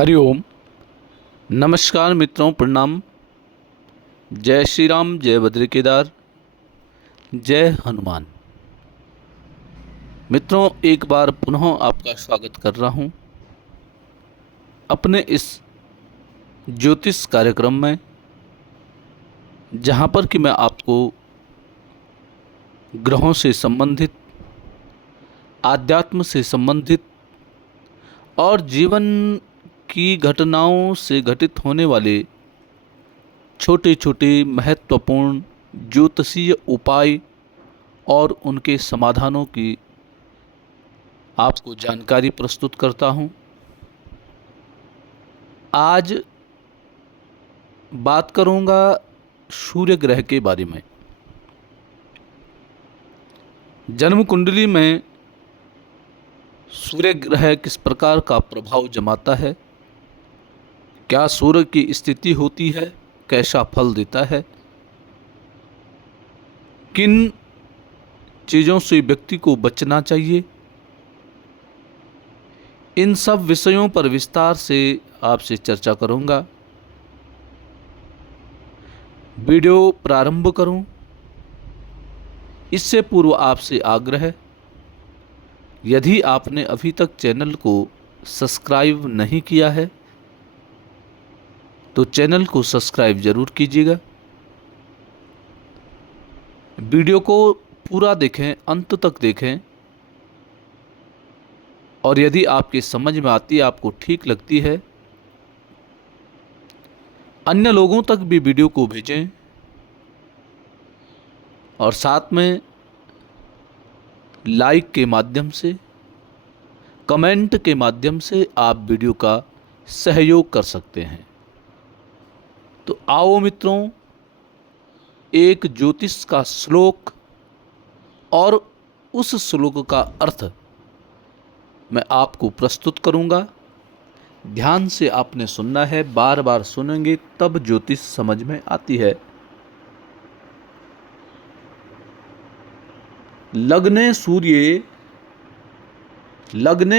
हरिओम। नमस्कार मित्रों, प्रणाम। जय श्री राम, जय बद्री केदार, जय हनुमान। मित्रों, एक बार पुनः आपका स्वागत कर रहा हूं अपने इस ज्योतिष कार्यक्रम में, जहां पर कि मैं आपको ग्रहों से संबंधित, आध्यात्म से संबंधित और जीवन की घटनाओं से घटित होने वाले छोटे छोटे महत्वपूर्ण ज्योतिषीय उपाय और उनके समाधानों की आपको जानकारी प्रस्तुत करता हूं। आज बात करूंगा सूर्य ग्रह के बारे में। जन्म कुंडली में सूर्य ग्रह किस प्रकार का प्रभाव जमाता है, क्या सूर्य की स्थिति होती है, कैसा फल देता है, किन चीज़ों से व्यक्ति को बचना चाहिए, इन सब विषयों पर विस्तार से आपसे चर्चा करूंगा। वीडियो प्रारंभ करूं इससे पूर्व आपसे आग्रह, यदि आपने अभी तक चैनल को सब्सक्राइब नहीं किया है तो चैनल को सब्सक्राइब जरूर कीजिएगा। वीडियो को पूरा देखें, अंत तक देखें, और यदि आपके समझ में आती है, आपको ठीक लगती है, अन्य लोगों तक भी वीडियो को भेजें और साथ में लाइक के माध्यम से, कमेंट के माध्यम से आप वीडियो का सहयोग कर सकते हैं। तो आओ मित्रों, एक ज्योतिष का श्लोक और उस श्लोक का अर्थ मैं आपको प्रस्तुत करूंगा। ध्यान से आपने सुनना है, बार बार सुनेंगे तब ज्योतिष समझ में आती है। लग्ने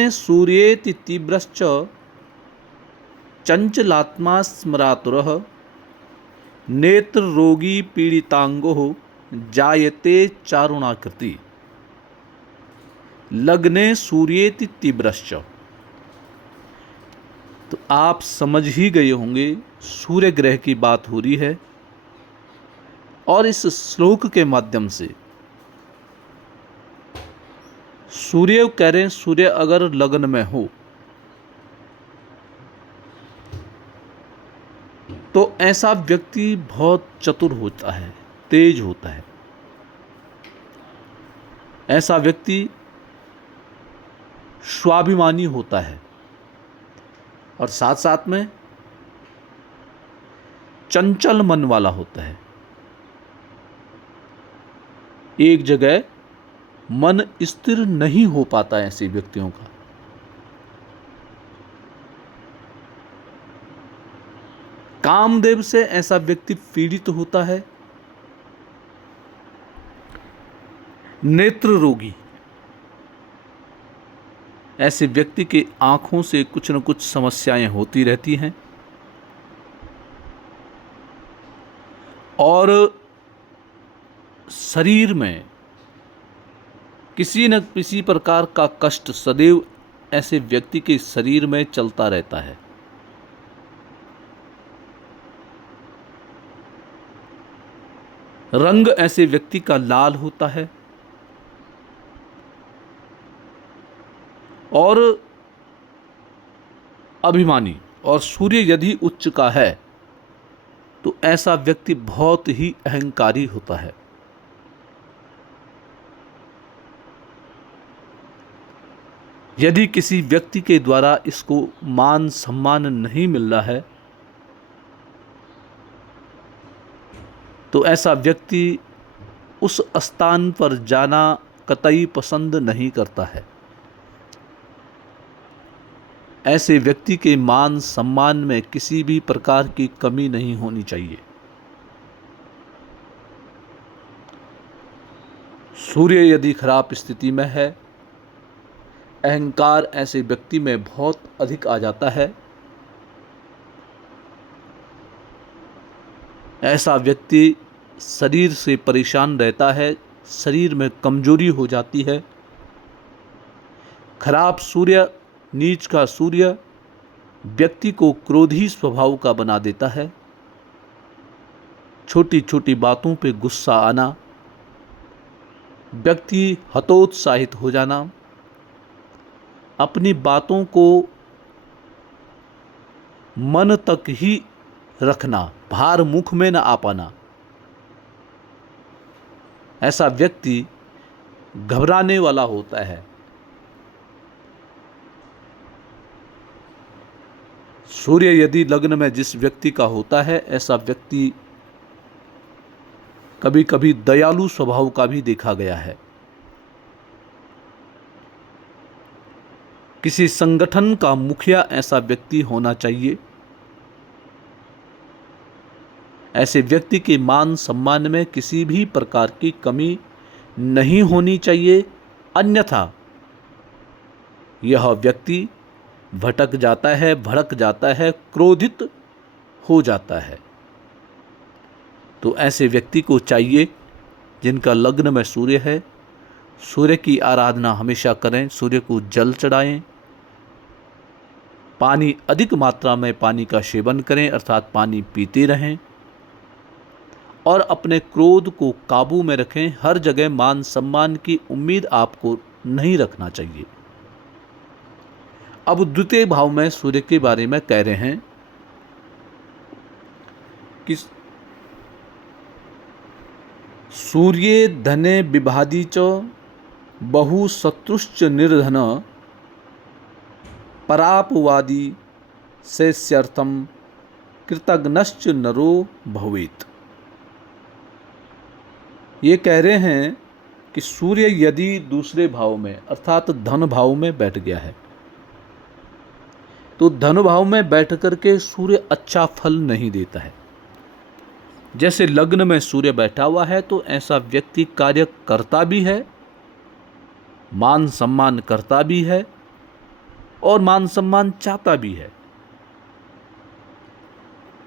सूर्येति तीव्रश्च चंचलात्मा स्मरातुरः नेत्र रोगी पीड़ितांगो जायते चारुणाकृति। लग्ने सूर्येति तीव्रश्च, तो आप समझ ही गए होंगे सूर्य ग्रह की बात हो रही है। और इस श्लोक के माध्यम से सूर्य कह रहे हैं, सूर्य अगर लग्न में हो तो ऐसा व्यक्ति बहुत चतुर होता है, तेज होता है। ऐसा व्यक्ति स्वाभिमानी होता है और साथ साथ में चंचल मन वाला होता है। एक जगह मन स्थिर नहीं हो पाता है ऐसे व्यक्तियों का। कामदेव से ऐसा व्यक्ति पीड़ित होता है। नेत्र रोगी, ऐसे व्यक्ति के आंखों से कुछ न कुछ समस्याएं होती रहती हैं और शरीर में किसी न किसी प्रकार का कष्ट सदैव ऐसे व्यक्ति के शरीर में चलता रहता है। रंग ऐसे व्यक्ति का लाल होता है और अभिमानी, और सूर्य यदि उच्च का है तो ऐसा व्यक्ति बहुत ही अहंकारी होता है। यदि किसी व्यक्ति के द्वारा इसको मान सम्मान नहीं मिल रहा है तो ऐसा व्यक्ति उस स्थान पर जाना कतई पसंद नहीं करता है। ऐसे व्यक्ति के मान सम्मान में किसी भी प्रकार की कमी नहीं होनी चाहिए। सूर्य यदि खराब स्थिति में है, अहंकार ऐसे व्यक्ति में बहुत अधिक आ जाता है ऐसा व्यक्ति शरीर से परेशान रहता है, शरीर में कमजोरी हो जाती है। खराब सूर्य, नीच का सूर्य व्यक्ति को क्रोधी स्वभाव का बना देता है। छोटी छोटी बातों पे गुस्सा आना, व्यक्ति हतोत्साहित हो जाना, अपनी बातों को मन तक ही रखना, बाहर मुख में न आ पाना, ऐसा व्यक्ति घबराने वाला होता है। सूर्य यदि लग्न में जिस व्यक्ति का होता है, ऐसा व्यक्ति कभी कभी दयालु स्वभाव का भी देखा गया है। किसी संगठन का मुखिया ऐसा व्यक्ति होना चाहिए। ऐसे व्यक्ति के मान सम्मान में किसी भी प्रकार की कमी नहीं होनी चाहिए, अन्यथा यह व्यक्ति भटक जाता है, भड़क जाता है, क्रोधित हो जाता है। तो ऐसे व्यक्ति को चाहिए, जिनका लग्न में सूर्य है, सूर्य की आराधना हमेशा करें, सूर्य को जल चढ़ाएं, पानी अधिक मात्रा में पानी का सेवन करें, अर्थात पानी पीते रहें और अपने क्रोध को काबू में रखें। हर जगह मान सम्मान की उम्मीद आपको नहीं रखना चाहिए। अब द्वितीय भाव में सूर्य के बारे में कह रहे हैं कि सूर्ये धने विभादी च बहु शत्रुश्च निर्धन परापवादी शेष्यर्थम कृतघ्नश्च नरो भवेत्। ये कह रहे हैं कि सूर्य यदि दूसरे भाव में अर्थात धन भाव में बैठ गया है, तो धन भाव में बैठ करके सूर्य अच्छा फल नहीं देता है। जैसे लग्न में सूर्य बैठा हुआ है, तो ऐसा व्यक्ति कार्य करता भी है, मान सम्मान करता भी है और मान सम्मान चाहता भी है।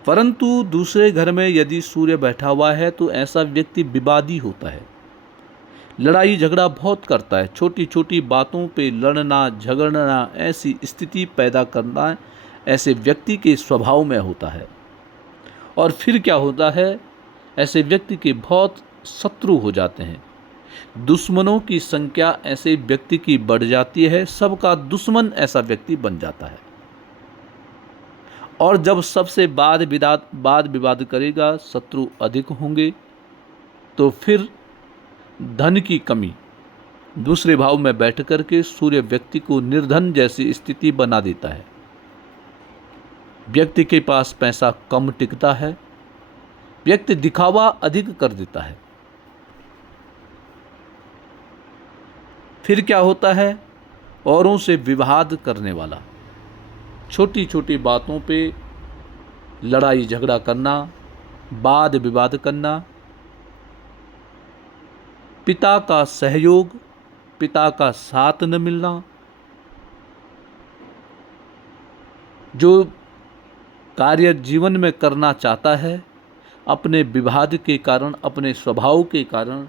परंतु दूसरे घर में यदि सूर्य बैठा हुआ है, तो ऐसा व्यक्ति विवादी होता है, लड़ाई झगड़ा बहुत करता है, छोटी छोटी बातों पे लड़ना झगड़ना, ऐसी स्थिति पैदा करना ऐसे व्यक्ति के स्वभाव में होता है। और फिर क्या होता है, ऐसे व्यक्ति के बहुत शत्रु हो जाते हैं, दुश्मनों की संख्या ऐसे व्यक्ति की बढ़ जाती है, सबका दुश्मन ऐसा व्यक्ति बन जाता है। और जब सबसे वाद विवाद करेगा, शत्रु अधिक होंगे, तो फिर धन की कमी दूसरे भाव में बैठ करके सूर्य व्यक्ति को निर्धन जैसी स्थिति बना देता है। व्यक्ति के पास पैसा कम टिकता है, व्यक्ति दिखावा अधिक कर देता है। फिर क्या होता है, औरों से विवाद करने वाला, छोटी छोटी बातों पे लड़ाई झगड़ा करना, वाद विवाद करना, पिता का सहयोग, पिता का साथ न मिलना, जो कार्य जीवन में करना चाहता है, अपने विवाद के कारण, अपने स्वभाव के कारण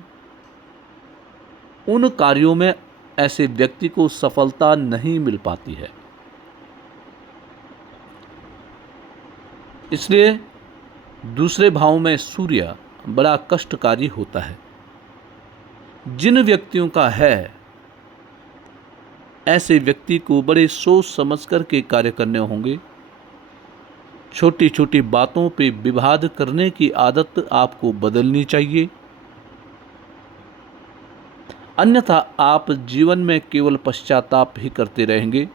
उन कार्यों में ऐसे व्यक्ति को सफलता नहीं मिल पाती है। इसलिए दूसरे भाव में सूर्य बड़ा कष्टकारी होता है। जिन व्यक्तियों का है, ऐसे व्यक्ति को बड़े सोच समझ कर के कार्य करने होंगे। छोटी छोटी बातों पे विवाद करने की आदत आपको बदलनी चाहिए, अन्यथा आप जीवन में केवल पश्चाताप ही करते रहेंगे।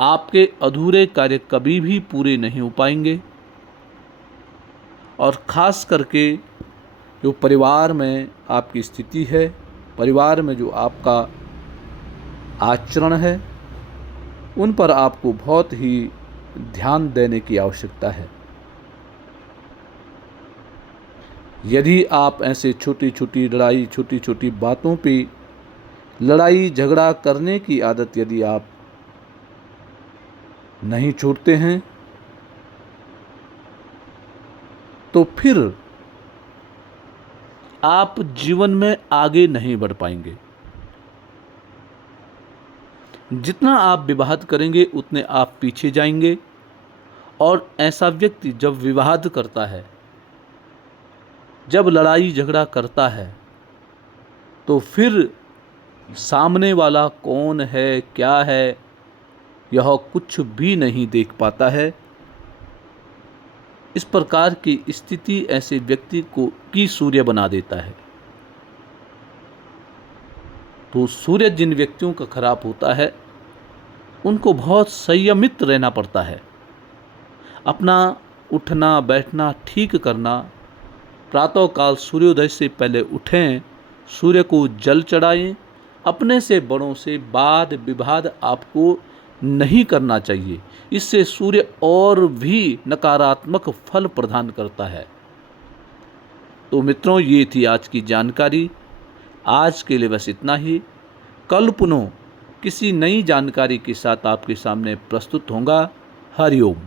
आपके अधूरे कार्य कभी भी पूरे नहीं हो पाएंगे। और ख़ास करके जो परिवार में आपकी स्थिति है, परिवार में जो आपका आचरण है, उन पर आपको बहुत ही ध्यान देने की आवश्यकता है। यदि आप ऐसे छोटी छोटी लड़ाई, छोटी छोटी बातों पे लड़ाई झगड़ा करने की आदत यदि आप नहीं छोड़ते हैं, तो फिर आप जीवन में आगे नहीं बढ़ पाएंगे। जितना आप विवाद करेंगे उतने आप पीछे जाएंगे। और ऐसा व्यक्ति जब विवाद करता है, जब लड़ाई झगड़ा करता है, तो फिर सामने वाला कौन है, क्या है, यह कुछ भी नहीं देख पाता है। इस प्रकार की स्थिति ऐसे व्यक्ति की सूर्य बना देता है। तो सूर्य जिन व्यक्तियों का खराब होता है उनको बहुत संयमित रहना पड़ता है। अपना उठना बैठना ठीक करना, प्रातःकाल सूर्योदय से पहले उठें, सूर्य को जल चढ़ाएं। अपने से बड़ों से वाद विवाद आपको नहीं करना चाहिए। इससे सूर्य और भी नकारात्मक फल प्रदान करता है। तो मित्रों, ये थी आज की जानकारी। आज के लिए बस इतना ही। कल पुनः किसी नई जानकारी के साथ आपके सामने प्रस्तुत होगा। हरिओम।